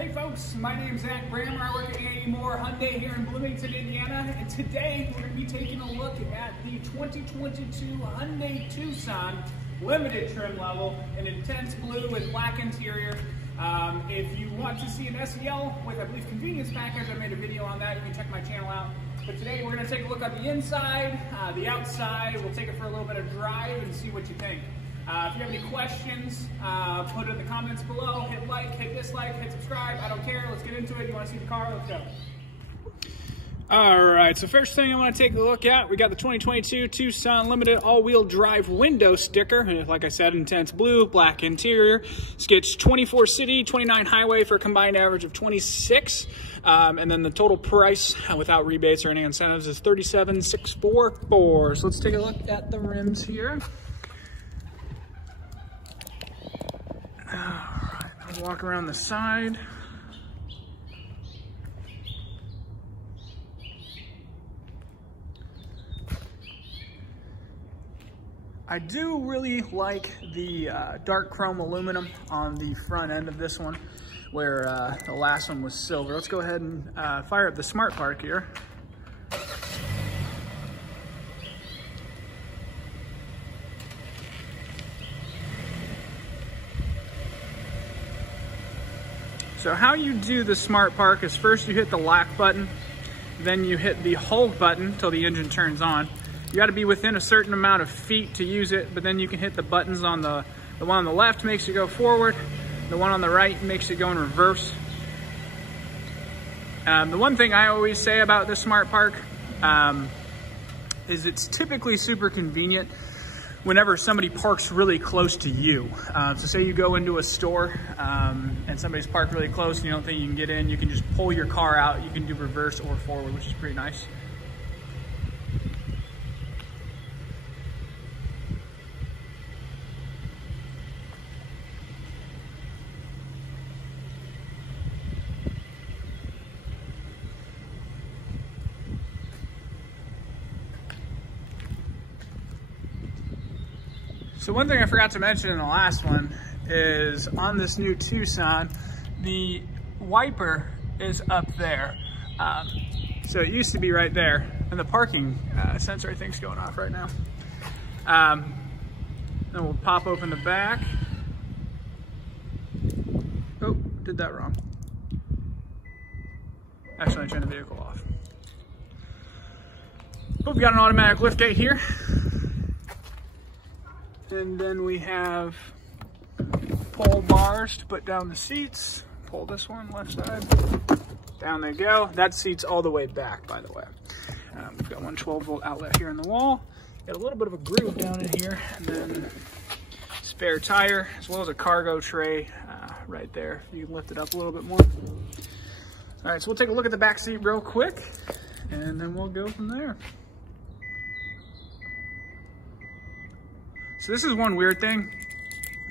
Hey folks, my name is Zach Brammer. I work at Hyundai here in Bloomington, Indiana, and today we're going to be taking a look at the 2022 Hyundai Tucson limited trim level, an intense blue with black interior. If you want to see an SEL with, I believe, convenience package, I made a video on that. You can check my channel out. But today we're going to take a look at the inside, the outside. We'll take it for a little bit of drive and see what you think. If you have any questions, put it in the comments below. Hit like, hit dislike, hit subscribe. I don't care. Let's get into it. You want to see the car? Let's go. All right, so first thing I want to take a look at, we got the 2022 Tucson Limited all-wheel drive window sticker. Like I said, intense blue, black interior. This gets 24 city, 29 highway for a combined average of 26. And then the total price without rebates or any incentives is $37,644. So let's take a look at the rims here. All right, I'll walk around the side. I do really like the dark chrome aluminum on the front end of this one, where the last one was silver. Let's go ahead and fire up the Smart Park here. So how you do the Smart Park is first you hit the lock button, then you hit the hold button until the engine turns on. You got to be within a certain amount of feet to use it, but then you can hit the buttons on the one on the left makes it go forward, the one on the right makes it go in reverse. The one thing I always say about the Smart Park is it's typically super convenient whenever somebody parks really close to you. So say you go into a store and somebody's parked really close and you don't think you can get in, you can just pull your car out. You can do reverse or forward, which is pretty nice. So one thing I forgot to mention in the last one is on this new Tucson, the wiper is up there. So it used to be right there, and the parking sensor I think is going off right now. Then we'll pop open the back. Oh, did that wrong. Actually, I turned the vehicle off. Oh, we've got an automatic liftgate here. And then we have pull bars to put down the seats. Pull this one, left side. Down they go. That seat's all the way back, by the way. We've got one 12-volt outlet here in the wall. Got a little bit of a groove down in here. And then spare tire, as well as a cargo tray right there. You can lift it up a little bit more. All right, so we'll take a look at the back seat real quick, and then we'll go from there. So this is one weird thing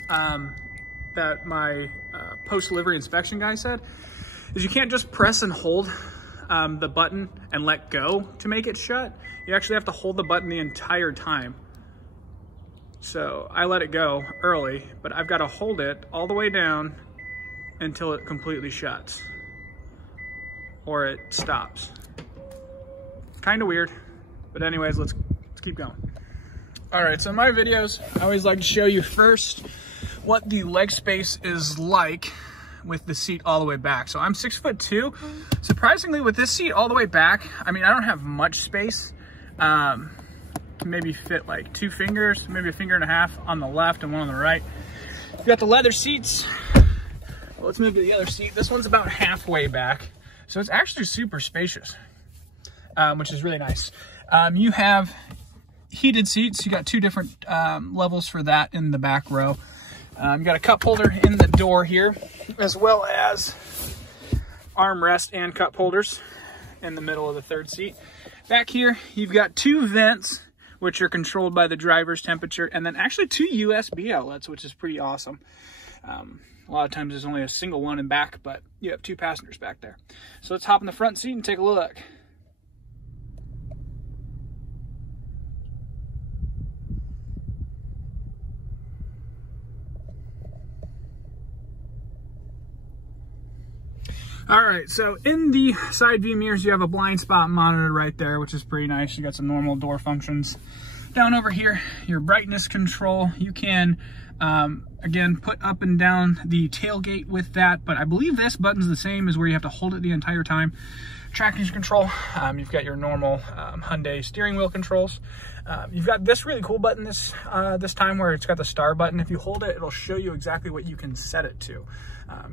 that my post-delivery inspection guy said, is you can't just press and hold the button and let go to make it shut. You actually have to hold the button the entire time. So I let it go early, but I've got to hold it all the way down until it completely shuts, or it stops. Kind of weird, but anyways, let's keep going. All right, so in my videos, I always like to show you first what the leg space is like with the seat all the way back. So I'm 6'2". Surprisingly, with this seat all the way back, I mean, I don't have much space. Can maybe fit like 2 fingers, maybe a finger and a half on the left and one on the right. We've got the leather seats. Well, let's move to the other seat. This one's about halfway back. So it's actually super spacious, which is really nice. You have heated seats. You got 2 different levels for that in the back row. You got a cup holder in the door here, as well as armrest and cup holders in the middle of the third seat. Back here, you've got 2 vents, which are controlled by the driver's temperature, and then actually 2 USB outlets, which is pretty awesome. A lot of times there's only a single one in back, but you have 2 passengers back there. So let's hop in the front seat and take a look. All right, so in the side view mirrors, you have a blind spot monitor right there, which is pretty nice. You got some normal door functions. Down over here, your brightness control. You can, again, put up and down the tailgate with that, but I believe this button's the same as where you have to hold it the entire time. Traction control, you've got your normal Hyundai steering wheel controls. You've got this really cool button this time where it's got the star button. If you hold it, it'll show you exactly what you can set it to.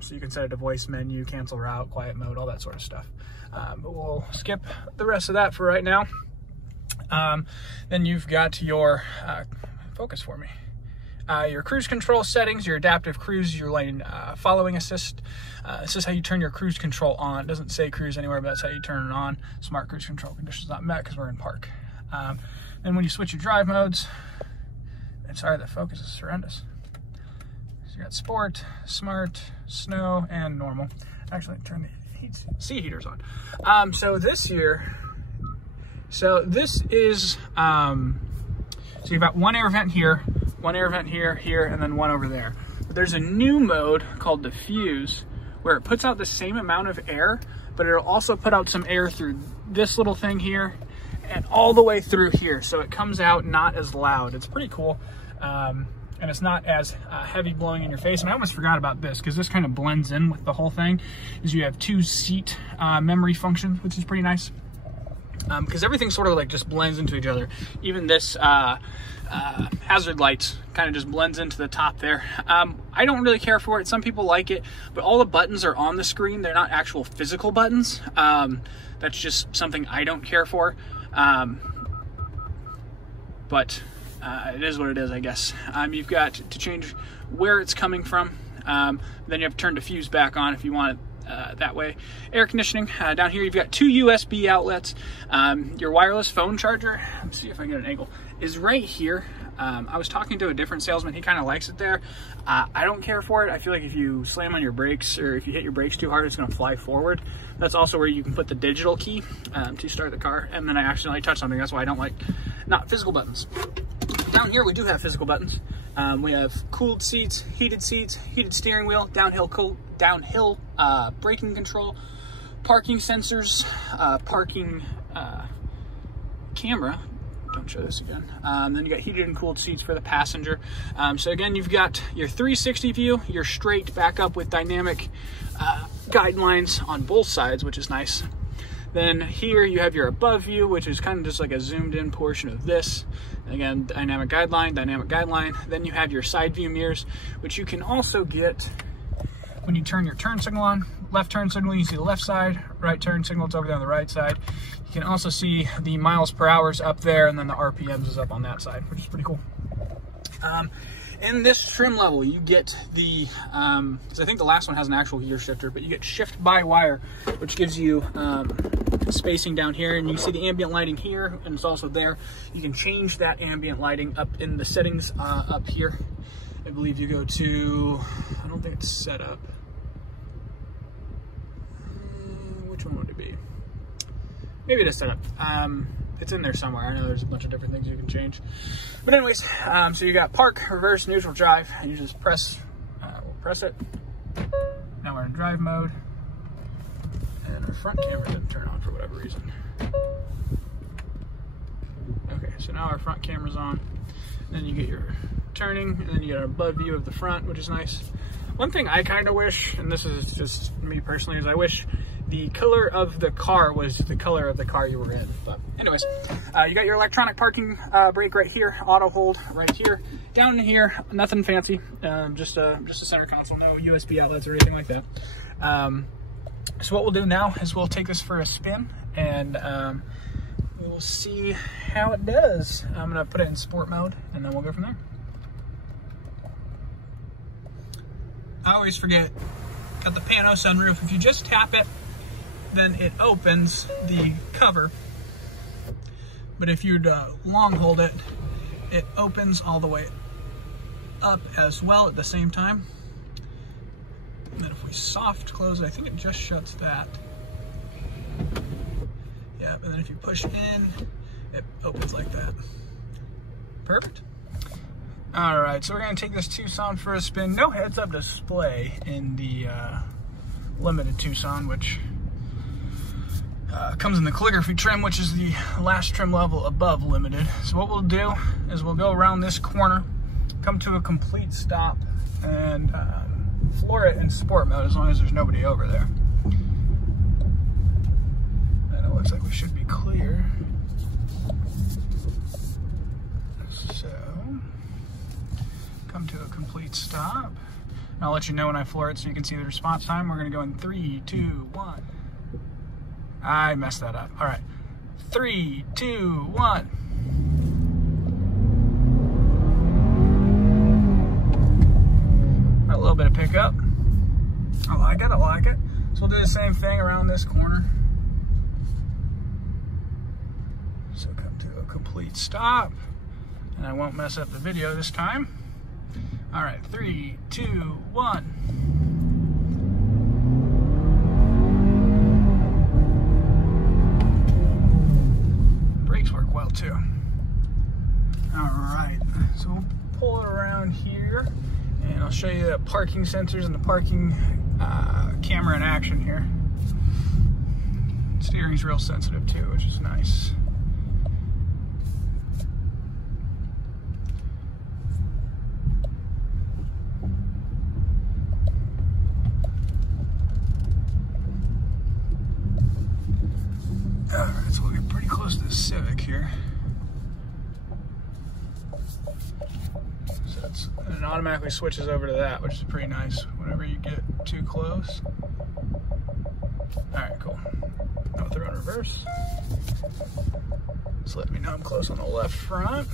So you can set it to voice menu, cancel route, quiet mode, all that sort of stuff. But we'll skip the rest of that for right now. Then you've got your, focus for me, your cruise control settings, your adaptive cruise, your lane following assist. This is how you turn your cruise control on. It doesn't say cruise anywhere, but that's how you turn it on. Smart cruise control conditions not met because we're in park. Then when you switch your drive modes, and sorry, the focus is horrendous. So you got sport, smart, snow, and normal. Actually, turn the seat heaters on. So this is, so you've got one air vent here, here, and then one over there. But there's a new mode called diffuse where it puts out the same amount of air, but it'll also put out some air through this little thing here and all the way through here. So it comes out not as loud. It's pretty cool. And it's not as heavy blowing in your face. And I almost forgot about this because this kind of blends in with the whole thing, is you have 2 seat memory functions, which is pretty nice. Because everything sort of like just blends into each other. Even this hazard lights kind of just blends into the top there. I don't really care for it. Some people like it, but all the buttons are on the screen. They're not actual physical buttons. That's just something I don't care for. But it is what it is, I guess. You've got to change where it's coming from. Then you have to turn diffuse back on if you want it that way. Air conditioning, down here you've got 2 USB outlets. Your wireless phone charger, let's see if I can get an angle, is right here. I was talking to a different salesman, he kind of likes it there. I don't care for it. I feel like if you slam on your brakes or if you hit your brakes too hard, it's going to fly forward. That's also where you can put the digital key to start the car. And then I accidentally touched something, that's why I don't like not physical buttons. Down here we do have physical buttons. We have cooled seats, heated steering wheel, downhill braking control, parking sensors, parking camera. Don't show this again. Then you got heated and cooled seats for the passenger. So again, you've got your 360 view, your straight back up with dynamic guidelines on both sides, which is nice. Then here you have your above view, which is kind of just like a zoomed in portion of this. Again, dynamic guideline. Then you have your side view mirrors, which you can also get when you turn your turn signal on. Left turn signal, you see the left side. Right turn signal, it's over there on the right side. You can also see the miles per hours up there, and then the RPMs is up on that side, which is pretty cool. In this trim level, you get the, because I think the last one has an actual gear shifter, but you get shift by wire, which gives you spacing down here, and you see the ambient lighting here, and it's also there. You can change that ambient lighting up in the settings up here. I believe you go to, I don't think it's set up. Which one would it be? Maybe it is set up. It's in there somewhere. I know there's a bunch of different things you can change. But anyways, so you got park, reverse, neutral, drive, and you just press, we'll press it. Now we're in drive mode. And our front camera didn't turn on for whatever reason. Okay, so now our front camera's on. Then you get your turning, and then you get our above view of the front, which is nice. One thing I kind of wish, and this is just me personally, is I wish the color of the car was the color of the car you were in. But anyways, you got your electronic parking brake right here, auto hold right here. Down in here, nothing fancy, just a center console, no USB outlets or anything like that. So what we'll do now is we'll take this for a spin, and we'll see how it does. I'm gonna put it in sport mode, and then we'll go from there. I always forget, got the pano sunroof. If you just tap it, then it opens the cover. But if you'd long hold it, it opens all the way up as well at the same time. And then if we soft close it, I think it just shuts that. Yeah, and then if you push in, it opens like that. Perfect. All right, so we're gonna take this Tucson for a spin. No heads-up display in the Limited Tucson, which comes in the calligraphy trim, which is the last trim level above Limited. So what we'll do is we'll go around this corner, come to a complete stop, and floor it in sport mode as long as there's nobody over there. And it looks like we should be clear. So, come to a complete stop. And I'll let you know when I floor it so you can see the response time. We're gonna go in 3, 2, 1. I messed that up. All right, 3, 2, 1. A little bit of pickup. I like it, I like it. So we'll do the same thing around this corner. So come to a complete stop. And I won't mess up the video this time. All right, 3, 2, 1. Brakes work well too. All right, so we'll pull it around here, and I'll show you the parking sensors and the parking camera in action here. Steering's real sensitive too, which is nice. Alright, so we'll get pretty close to the Civic here. So it automatically switches over to that, which is pretty nice whenever you get too close. Alright, cool. Now we'll throw in reverse. Just let me know I'm close on the left front.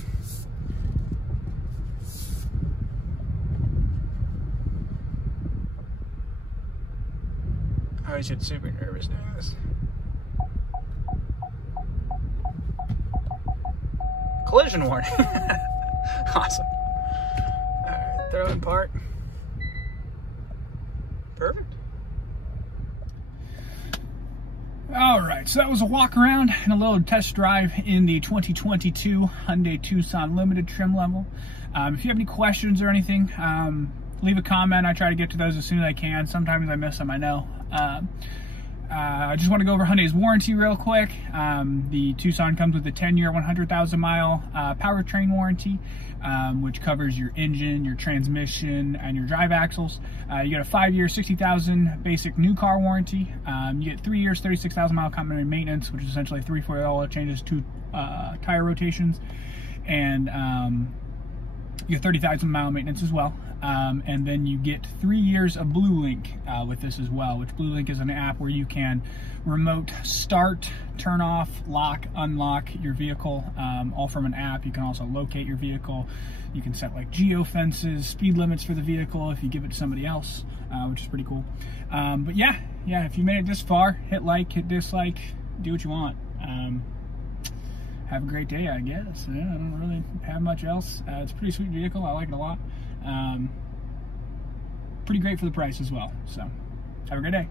I always get super nervous doing this. Collision warning. Awesome. Alright, throw in park. Perfect. Alright, so that was a walk around and a little test drive in the 2022 Hyundai Tucson Limited trim level. If you have any questions or anything, leave a comment. I try to get to those as soon as I can. Sometimes I miss them, I know. I just want to go over Hyundai's warranty real quick. The Tucson comes with a 10-year, 100,000-mile powertrain warranty, which covers your engine, your transmission, and your drive axles. You get a 5-year, 60,000 basic new car warranty. You get 3 years, 36,000-mile complimentary maintenance, which is essentially 3 for oil changes, 2 tire rotations, and you get 30,000-mile maintenance as well. And then you get 3 years of BlueLink with this as well, which BlueLink is an app where you can remote start, turn off, lock, unlock your vehicle, all from an app. You can also locate your vehicle. You can set like geo-fences, speed limits for the vehicle if you give it to somebody else, which is pretty cool. But yeah, if you made it this far, hit like, hit dislike, do what you want. Have a great day, I guess. Yeah, I don't really have much else. It's a pretty sweet vehicle. I like it a lot. Pretty great for the price as well. So, have a great day.